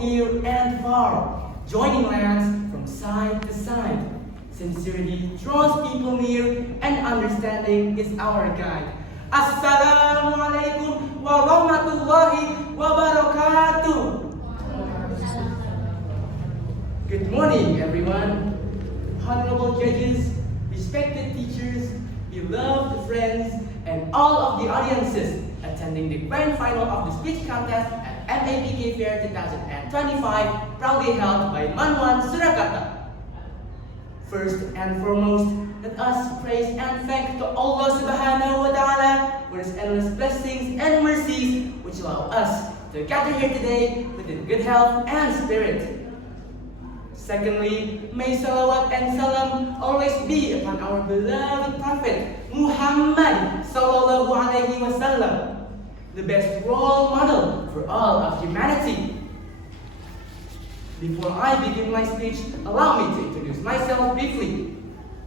near and far, joining hands from side to side. Sincerity draws people near, and understanding is our guide. Assalamualaikum warahmatullahi wabarakatuh. Good morning, everyone. Honorable judges, respected teachers, beloved friends, and all of the audiences attending the grand final of the speech contest at MAPK Fair 2025, proudly held by Manwan, Surakarta. First and foremost, let us praise and thank to Allah Subhanahu wa Ta'ala for His endless blessings and mercies which allow us to gather here today within good health and spirit. Secondly, may salawat and salam always be upon our beloved Prophet Muhammad Sallallahu Alaihi Wasallam, the best role model for all of humanity. Before I begin my speech, allow me to introduce myself briefly.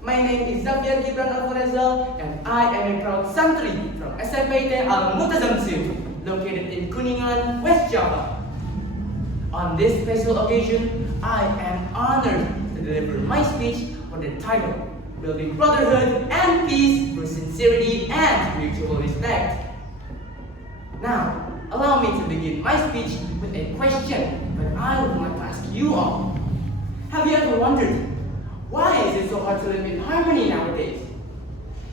My name is Zafir Gibran Al-Farazal, and I am a proud santri from SMPT Multazam located in Kuningan, West Java. On this special occasion, I am honored to deliver my speech for the title, Building Brotherhood and Peace through Sincerity and Mutual Respect. Now, allow me to begin my speech with a question that I would like to ask you all. Have you ever wondered, why is it so hard to live in harmony nowadays?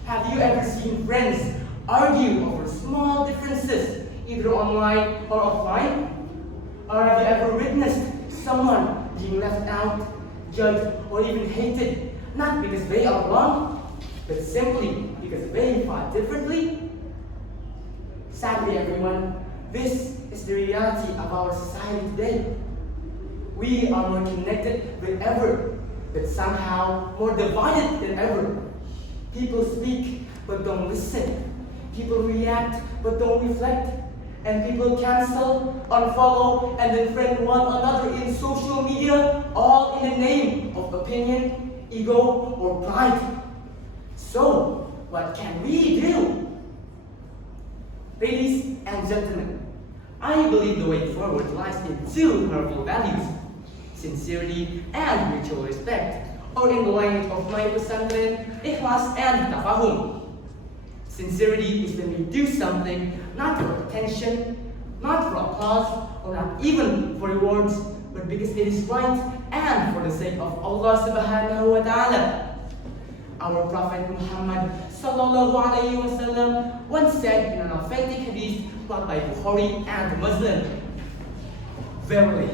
Have you ever seen friends argue over small differences, either online or offline? Or have you ever witnessed someone being left out, judged, or even hated, not because they are wrong, but simply because they thought differently? Sadly, everyone, this is the reality of our society today. We are more connected than ever, but somehow more divided than ever. People speak, but don't listen. People react, but don't reflect. And people cancel, unfollow, and then friend one another in social media, all in the name of opinion, ego, or pride. So, what can we do? Ladies and gentlemen, I believe the way forward lies in two powerful values: sincerity and mutual respect, or in the language of my pesantren, ikhlas and tafahum. Sincerity is when we do something not for attention, not for applause, or not even for rewards, but because it is right and for the sake of Allah Subhanahu wa Ta'ala. Our Prophet Muhammad Sallallahu Alaihi Wasallam once said in an authentic hadith brought by Bukhari and Muslim, "Verily,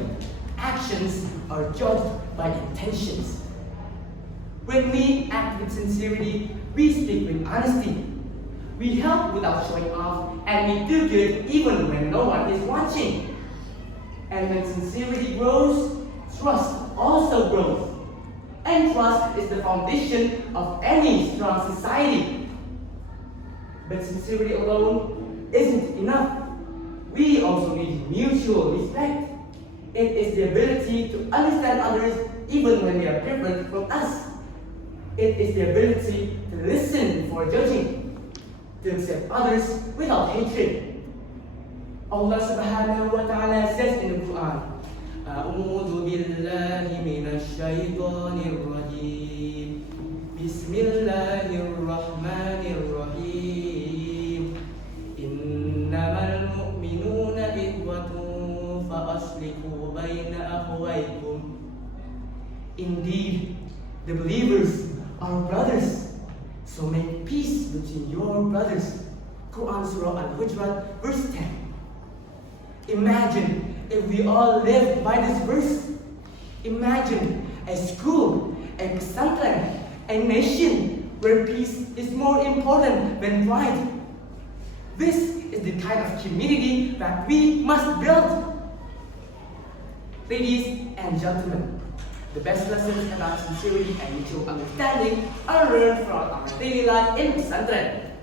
actions are judged by intentions." When we act with sincerity, we speak with honesty. We help without showing off, and we do good even when no one is watching. And when sincerity grows, trust also grows. And trust is the foundation of any strong society. But sincerity alone isn't enough. We also need mutual respect. It is the ability to understand others even when they are different from us. It is the ability to listen before judging, to accept others without hatred. Allah Subhanahu wa Ta'ala says in the Quran, "A'udhu billahi minash shaitanir rajim. Bismillahirrahmanirrahim. Innamal mu'minuna ikhwatun fa aslihu baina akhawaykum." Indeed, the believers are brothers, so make peace between your brothers. Quran Surah Al-Hujurat, verse 10. Imagine if we all lived by this verse. Imagine a school, a pesantren, a nation where peace is more important than pride. This is the kind of community that we must build. Ladies and gentlemen, the best lessons about sincerity and mutual understanding are learned throughout our daily life in pesantren,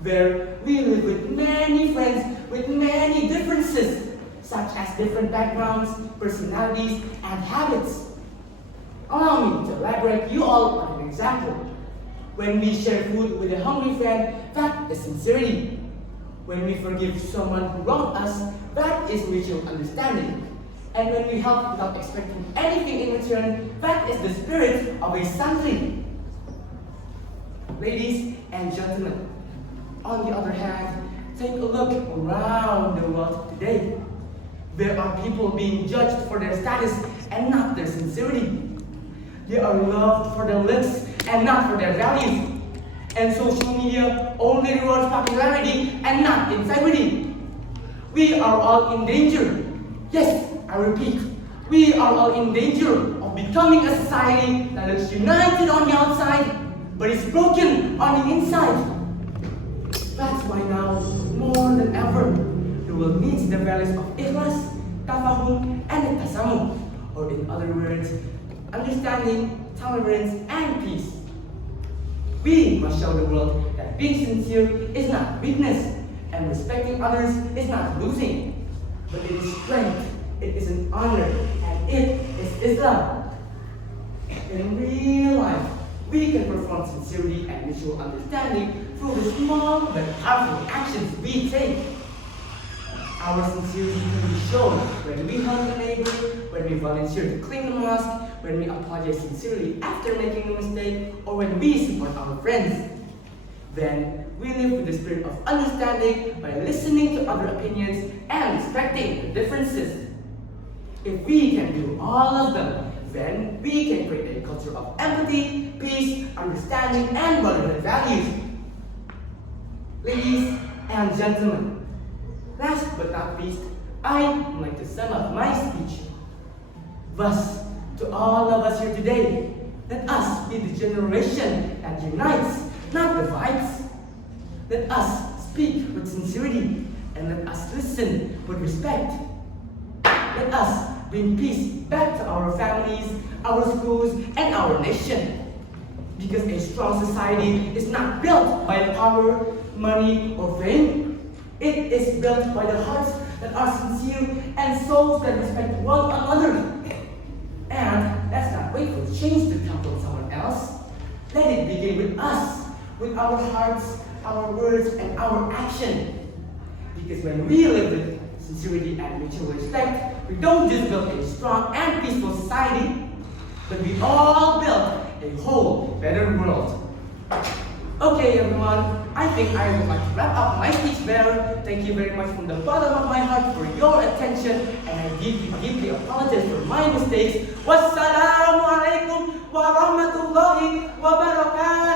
where we live with many friends with many differences, such as different backgrounds, personalities, and habits. Allow me to elaborate you all on an example. When we share food with a hungry friend, that is sincerity. When we forgive someone who wronged us, that is mutual understanding. And when we help without expecting anything in return, that is the spirit of a santri. Ladies and gentlemen, on the other hand, take a look around the world today. There are people being judged for their status and not their sincerity. They are loved for their looks and not for their values. And social media only rewards popularity and not integrity. We are all in danger. Yes, I repeat, we are all in danger of becoming a society that is united on the outside, but is broken on the inside. That's why now, more than ever, we will need the values of ikhlas, tafahum, and tasamuh, or in other words, understanding, tolerance, and peace. We must show the world that being sincere is not weakness, and respecting others is not losing, but it is strength, it is an honor, and it is Islam. In real life, we can perform sincerity and mutual understanding through the small but powerful actions we take. Our sincerity can be shown when we help a neighbor, when we volunteer to clean the mosque, when we apologize sincerely after making a mistake, or when we support our friends. Then, we live with the spirit of understanding by listening to other opinions and respecting the differences. If we can do all of them, then we can create a culture of empathy, peace, understanding, and brotherhood values. Ladies and gentlemen, last but not least, I would like to sum up my speech. Thus, to all of us here today, let us be the generation that unites, not divides. Let us speak with sincerity, and let us listen with respect. Let us bring peace back to our families, our schools, and our nation. Because a strong society is not built by power, money, or fame. It is built by the hearts that are sincere and souls that respect one another. And let's not wait for change to come from someone else. Let it begin with us, with our hearts, our words, and our action. Because when we live with sincerity and mutual respect, we don't just build a strong and peaceful society, but we all build a whole better world. Okay, everyone, I think I would like to wrap up my speech there. Thank you very much from the bottom of my heart for your attention, and I deeply apologize for my mistakes. Wassalamu alaikum wa rahmatullahi wa barakatuh.